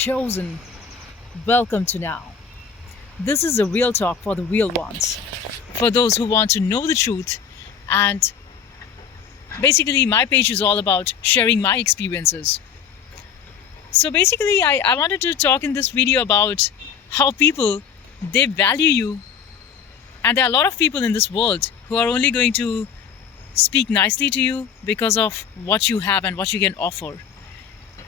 Chosen. Welcome to Now. This is a real talk for the real ones, for those who want to know the truth. And basically, my page is all about sharing my experiences. So basically, I wanted to talk in this video about how people they value you, and there are a lot of people in this world who are only going to speak nicely to you because of what you have and what you can offer.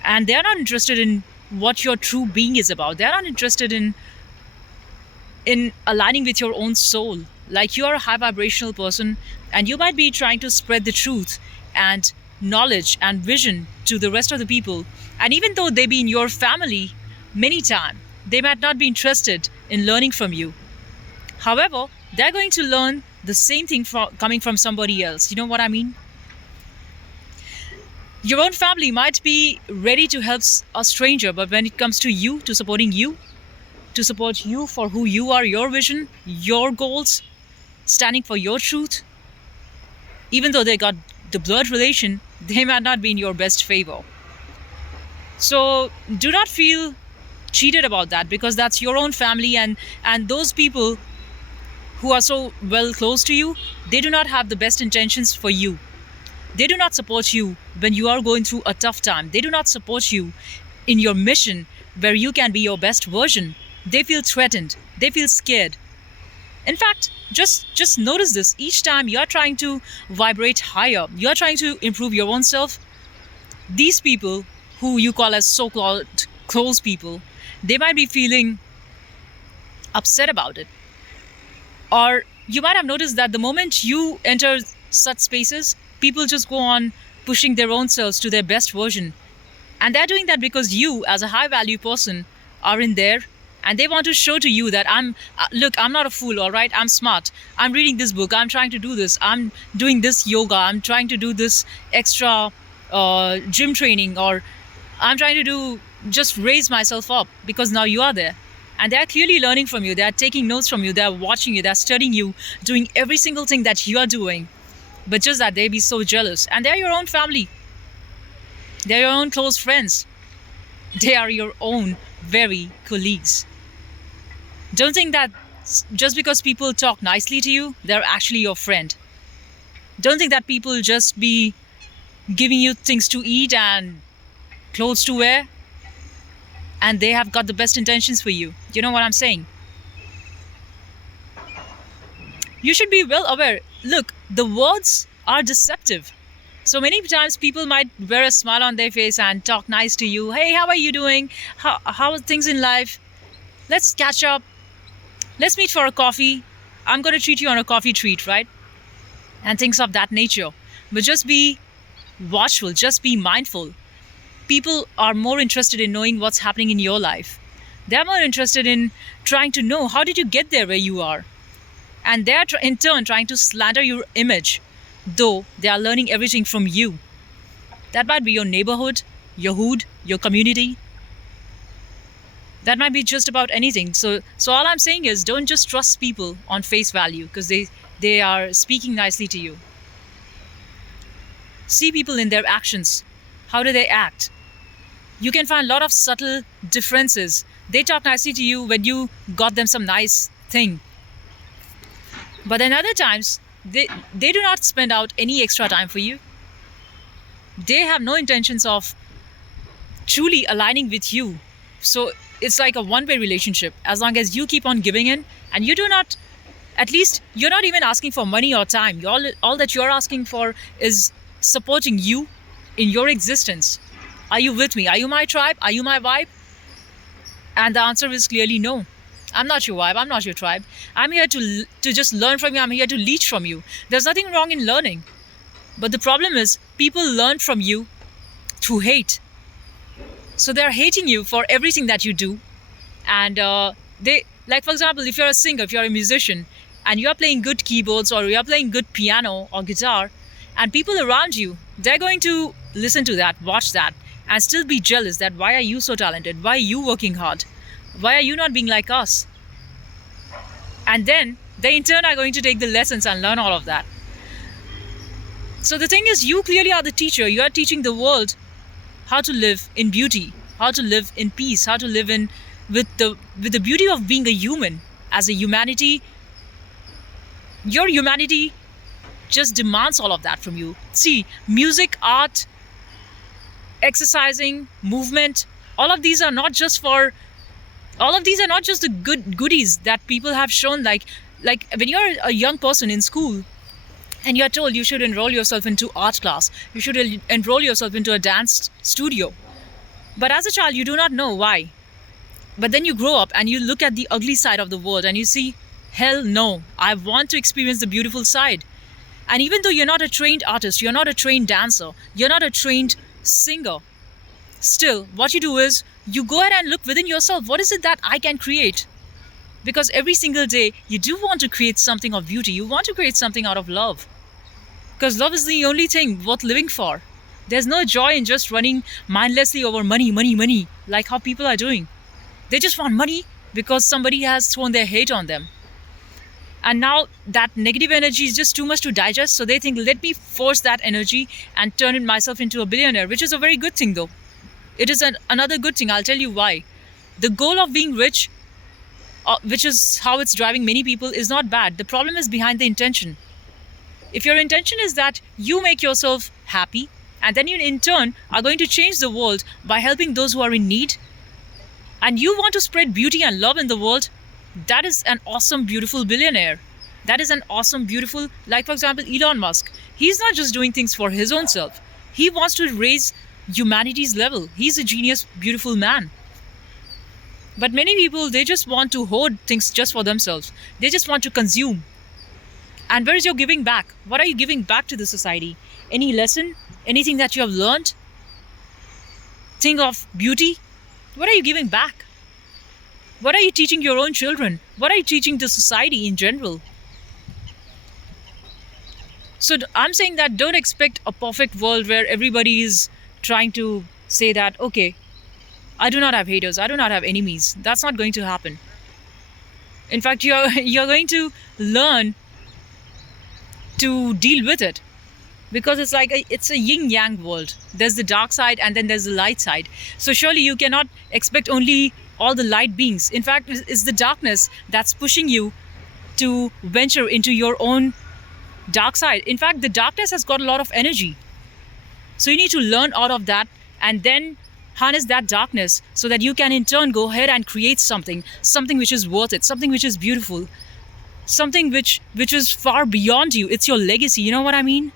And they're not interested in what your true being is about. They're not interested in aligning with your own soul. Like, you are a high vibrational person, and you might be trying to spread the truth and knowledge and vision to the rest of the people. And even though they be in your family many times, they might not be interested in learning from you. However, they're going to learn the same thing coming from somebody else. You know what I mean? Your own family might be ready to help a stranger, but when it comes to you, to supporting you, to support you for who you are, your vision, your goals, standing for your truth, even though they got the blood relation, they might not be in your best favor. So do not feel cheated about that, because that's your own family, and those people who are so well close to you, they do not have the best intentions for you. They do not support you when you are going through a tough time. They do not support you in your mission where you can be your best version. They feel threatened. They feel scared. In fact, just notice this. Each time you are trying to vibrate higher, you are trying to improve your own self, these people who you call as so-called close people, they might be feeling upset about it. Or you might have noticed that the moment you enter such spaces, people just go on pushing their own selves to their best version. And they're doing that because you, as a high value person, are in there, and they want to show to you that look, I'm not a fool, all right? I'm smart. I'm reading this book. I'm trying to do this. I'm doing this yoga. I'm trying to do this extra gym training, or I'm trying to just raise myself up because now you are there. And they're clearly learning from you. They're taking notes from you. They're watching you. They're studying you, doing every single thing that you are doing. But just that they be so jealous. And they're your own family. They're your own close friends. They are your own very colleagues. Don't think that just because people talk nicely to you, they're actually your friend. Don't think that people just be giving you things to eat and clothes to wear, and they have got the best intentions for you. You know what I'm saying? You should be well aware. Look, the words are deceptive. So many times people might wear a smile on their face and talk nice to you. Hey, how are you doing? How are things in life? Let's catch up. Let's meet for a coffee. I'm going to treat you on a coffee treat, right? And things of that nature. But just be watchful. Just be mindful. People are more interested in knowing what's happening in your life. They're more interested in trying to know, how did you get there where you are? And they're in turn trying to slander your image, though they are learning everything from you. That might be your neighborhood, your hood, your community. That might be just about anything. So all I'm saying is, don't just trust people on face value because they are speaking nicely to you. See people in their actions. How do they act? You can find a lot of subtle differences. They talk nicely to you when you got them some nice thing. But then other times, they do not spend out any extra time for you. They have no intentions of truly aligning with you. So it's like a one-way relationship. As long as you keep on giving in, and you do not, at least you're not even asking for money or time. All that you're asking for is supporting you in your existence. Are you with me? Are you my tribe? Are you my vibe? And the answer is clearly no. I'm not your vibe. I'm not your tribe. I'm here to just learn from you. I'm here to leech from you. There's nothing wrong in learning. But the problem is, people learn from you through hate. So they're hating you for everything that you do. And like, for example, if you're a singer, if you're a musician, and you're playing good keyboards, or you're playing good piano or guitar, and people around you, they're going to listen to that, watch that, and still be jealous that, why are you so talented? Why are you working hard? Why are you not being like us? And then they in turn are going to take the lessons and learn all of that. So the thing is, you clearly are the teacher. You are teaching the world how to live in beauty, how to live in peace, how to live in with the beauty of being a human. As a humanity, your humanity just demands all of that from you. See, music, art, exercising, movement, all of these are not just for all of these are not just the good goodies that people have shown, like when you're a young person in school and you're told you should enroll yourself into art class, you should enroll yourself into a dance studio. But as a child, you do not know why. But then you grow up and you look at the ugly side of the world and you see, hell no, I want to experience the beautiful side. And even though you're not a trained artist, you're not a trained dancer, you're not a trained singer, still, what you do is you go ahead and look within yourself. What is it that I can create? Because every single day, you do want to create something of beauty. You want to create something out of love. Because love is the only thing worth living for. There's no joy in just running mindlessly over money, money, money, like how people are doing. They just want money because somebody has thrown their hate on them. And now that negative energy is just too much to digest. So they think, let me force that energy and turn it myself into a billionaire, which is a very good thing though. It is another good thing. I'll tell you why. The goal of being rich, which is how it's driving many people, is not bad. The problem is behind the intention. If your intention is that you make yourself happy, and then you in turn are going to change the world by helping those who are in need, and you want to spread beauty and love in the world, that is an awesome, beautiful billionaire. That is an awesome, beautiful, like for example, Elon Musk. He's not just doing things for his own self. He wants to raise humanity's level. He's a genius, beautiful man. But many people, they just want to hoard things just for themselves. They just want to consume. And where is your giving back? What are you giving back to the society? Any lesson? Anything that you have learned? Thing of beauty? What are you giving back? What are you teaching your own children? What are you teaching the society in general? So I'm saying that don't expect a perfect world where everybody is trying to say that, okay, I do not have haters, I do not have enemies. That's not going to happen. In fact, you're going to learn to deal with it, because it's like it's a yin yang world. There's the dark side and then there's the light side. So surely you cannot expect only all the light beings. In fact, it's the darkness that's pushing you to venture into your own dark side. In fact, the darkness has got a lot of energy. So you need to learn out of that and then harness that darkness so that you can in turn go ahead and create something which is worth it, something which is beautiful, something which is far beyond you. It's your legacy. You know what I mean?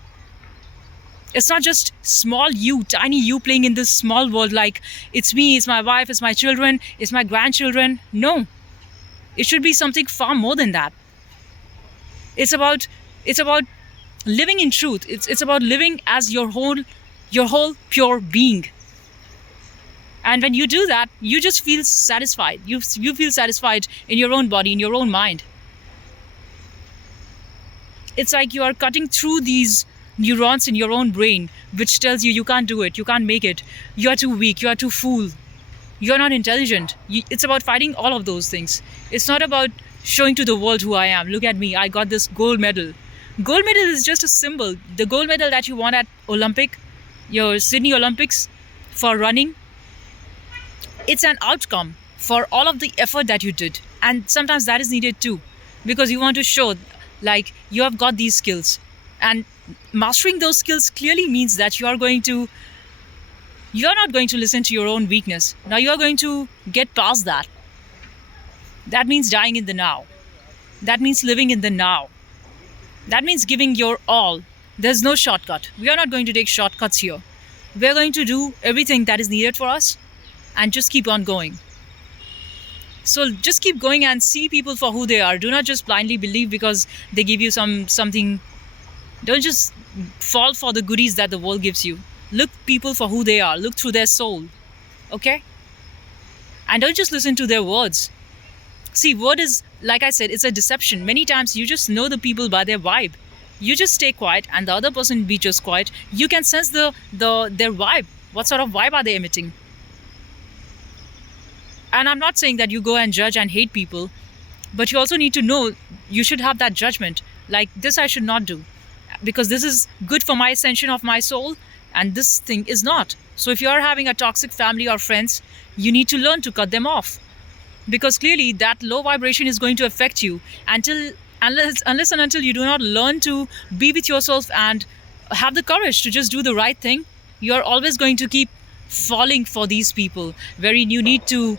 It's not just small you, tiny you playing in this small world like it's me, it's my wife, it's my children, it's my grandchildren. No. It should be something far more than that. It's about living in truth. It's about living as your whole pure being. And when you do that, you just feel satisfied. You feel satisfied in your own body, in your own mind. It's like you are cutting through these neurons in your own brain, which tells you can't do it, you can't make it, you are too weak, you are too fool, you're not intelligent. It's about fighting all of those things. It's not about showing to the world who I am. Look at me, I got this gold medal. Gold medal is just a symbol. The gold medal that you won at your Sydney Olympics for running, it's an outcome for all of the effort that you did. And sometimes that is needed too, because you want to show like you have got these skills. And mastering those skills clearly means that you are not going to listen to your own weakness. Now you are going to get past that. That means dying in the now. That means living in the now. That means giving your all. There's no shortcut. We are not going to take shortcuts here. We are going to do everything that is needed for us and just keep on going. So just keep going and see people for who they are. Do not just blindly believe because they give you something. Don't just fall for the goodies that the world gives you. Look people for who they are. Look through their soul. Okay? And don't just listen to their words. See, word is, like I said, it's a deception. Many times you just know the people by their vibe. You just stay quiet and the other person be just quiet. You can sense their vibe. What sort of vibe are they emitting? And I'm not saying that you go and judge and hate people, but you also need to know you should have that judgment. Like, this I should not do, because this is good for my ascension of my soul, and this thing is not. So if you are having a toxic family or friends, you need to learn to cut them off, because clearly that low vibration is going to affect you until unless and until you do not learn to be with yourself and have the courage to just do the right thing. You're always going to keep falling for these people, wherein you need to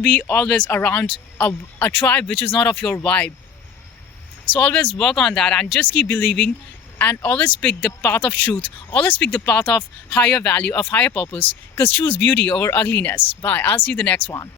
be always around a tribe which is not of your vibe. So always work on that and just keep believing, and always pick the path of truth, always pick the path of higher value, of higher purpose, because choose beauty over ugliness. Bye, I'll see you the next one.